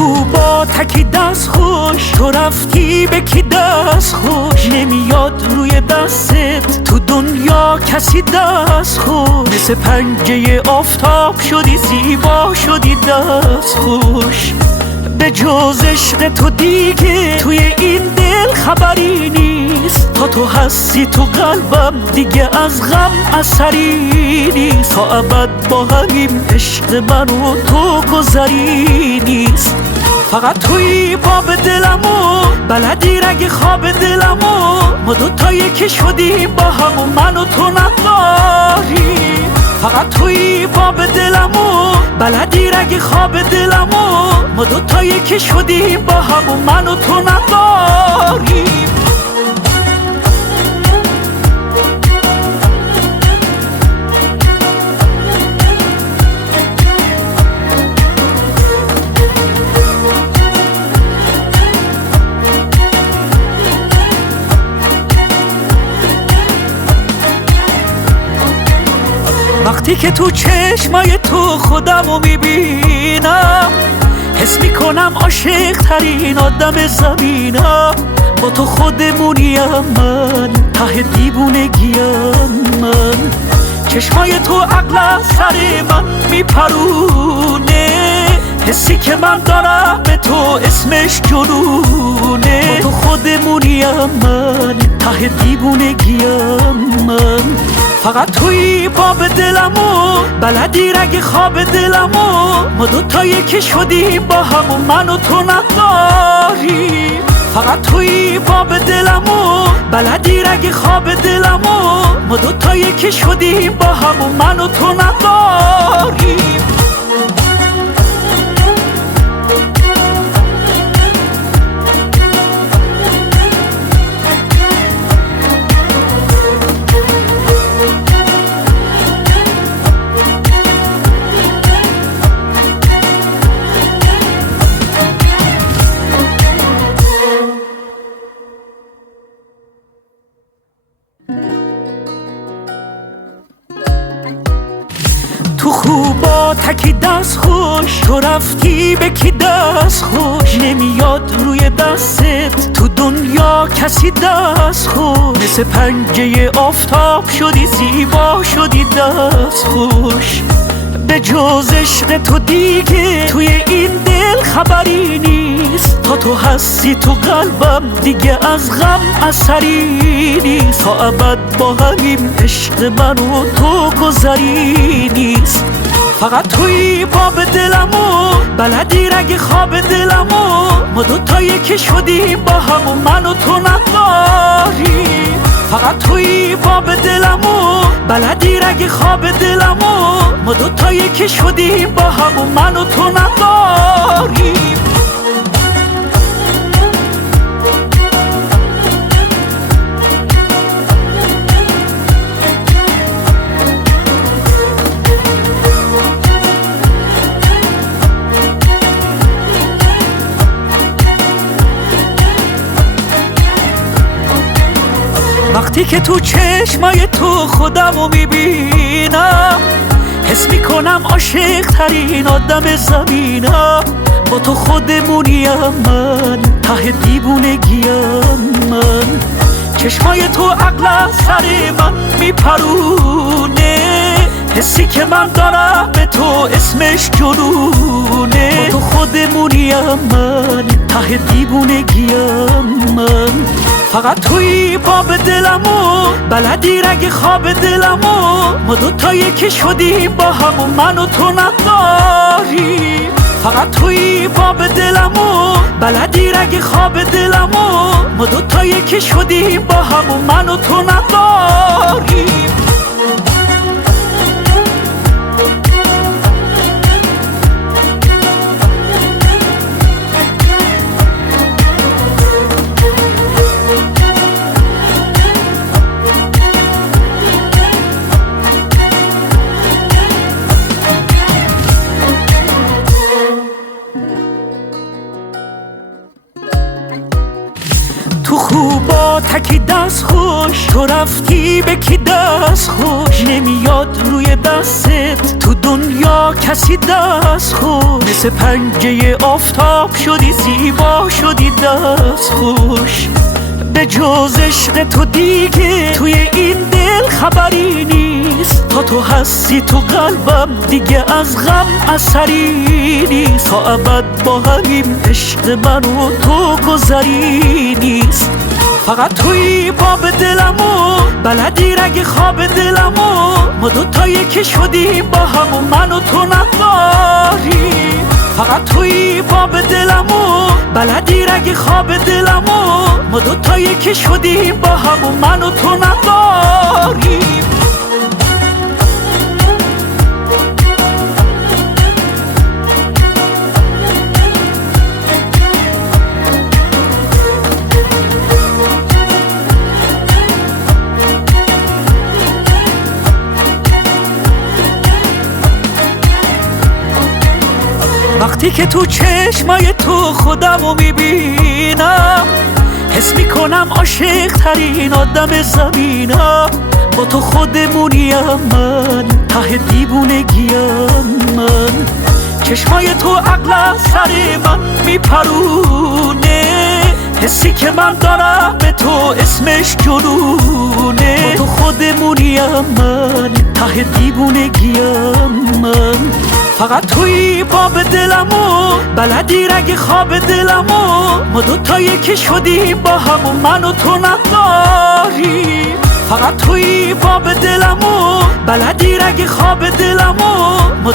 خوبا تکی دست خوش، تو رفتی به کی دست خوش؟ نمیاد روی دستت تو دنیا کسی دست خوش. مثل پنجه آفتاب شدی زیبا شدی دست خوش. به جز عشق تو دیگه توی این دل خبری نیست. تا تو هستی تو قلبم دیگه از غم اثری نیست. تا ابد با همین عشق من و تو گذری نیست. فقط توی باب دلمو بلدی رگ خواب دلمو. ما دوتایی که شدیم با هم و من و تو نداری. فقط توی باب دلمو بلدی رگ خواب دلمو. ما دوتایی که شدیم با هم و من و تو نداری. وقتی که تو چشمای تو خودمو میبینم، حس میکنم عاشق ترین آدم زمینم. با تو خودمونیم من، ته دیوونگیم من. چشمای تو عقل سر من میپرونه. حسی که من دارم به تو اسمش جنونه. با تو خودمونیم من، ته دیوونگیم من. فقط توی باب دلمو بلدی رگ خواب دلمو. ما دوتایی که شدیم با هم و من و تو نداری. فقط توی باب دلمو بلدی رگ خواب دلمو. ما دوتایی که شدیم با هم و من و تو نداری. تو خوبا تکی دست خوش، تو رفتی به کی دست خوش؟ نمیاد روی دستت تو دنیا کسی دست خوش. مثل پنجه آفتاب شدی زیبا شدی دست خوش. به جز عشق تو دیگه توی این دل خبری نیست. تا تو هستی تو قلبم دیگه از غم اثری نیست. تا ابد با همین عشق من و تو گذری نیست. فقط توی باب دلمو بلدی رگ خواب دلمو. ما دوتایی که شدیم با هم و من و تو نداری. فقط توی باب دلمو بلدی رگ خواب دلمو. ما دوتایی که شدیم با هم و من و تو نداری. وقتی که تو چشمای تو خودمو میبینم، حس میکنم عاشق ترین آدم زمینم. با تو خودمونیم من، ته دیوونگیم من. چشمای تو عقل سر من میپرونه. حسی که من دارم به تو اسمش جنونه. با تو خودمونیم من، ته دیوونگیم من. فقط توی باب دلمو بلدی رگ خواب دلمو. ما دوتایی که شدیم با هم و من و تو نداری. فقط توی باب دلمو بلدی رگ خواب دلمو. ما دوتایی که شدیم با هم و من و تو نداری. تو خوبا با تکی دست خوش، تو رفتی به کی دست خوش؟ نمیاد روی دستت تو دنیا کسی دست خوش. مثل پنجه آفتاب شدی زیبا شدی دست خوش. به جز عشق تو دیگه توی این دل خبری نیست. تا تو هستی تو قلبم دیگه از غم اثری نیست. تا ابد با همین عشق من و تو گذری نیست. فقط توی باب دلمو بلدی رگ خواب دلمو. ما دوتایی که شدیم با هم و من و تو نداری. فقط توی باب دلمو بلدی رگ خواب دلمو. ما دوتایی که شدیم با هم و من و تو نداری. وقتی که تو چشمای تو خودمو میبینم، حس میکنم عاشق ترین آدم زمینم. با تو خودمونیم من، ته دیوونگیم من. چشمای تو عقل از سر من میپرونه. حسی که من دارم به تو اسمش جنونه. با تو خودمونیم من، ته دیوونگیم من. فقط توی باب دلمو بلدی رگ خواب دلمو. ما دوتایی که شدیم با هم و من و تو نداری. فقط توی باب دلمو بلدی رگ خواب دلمو. ما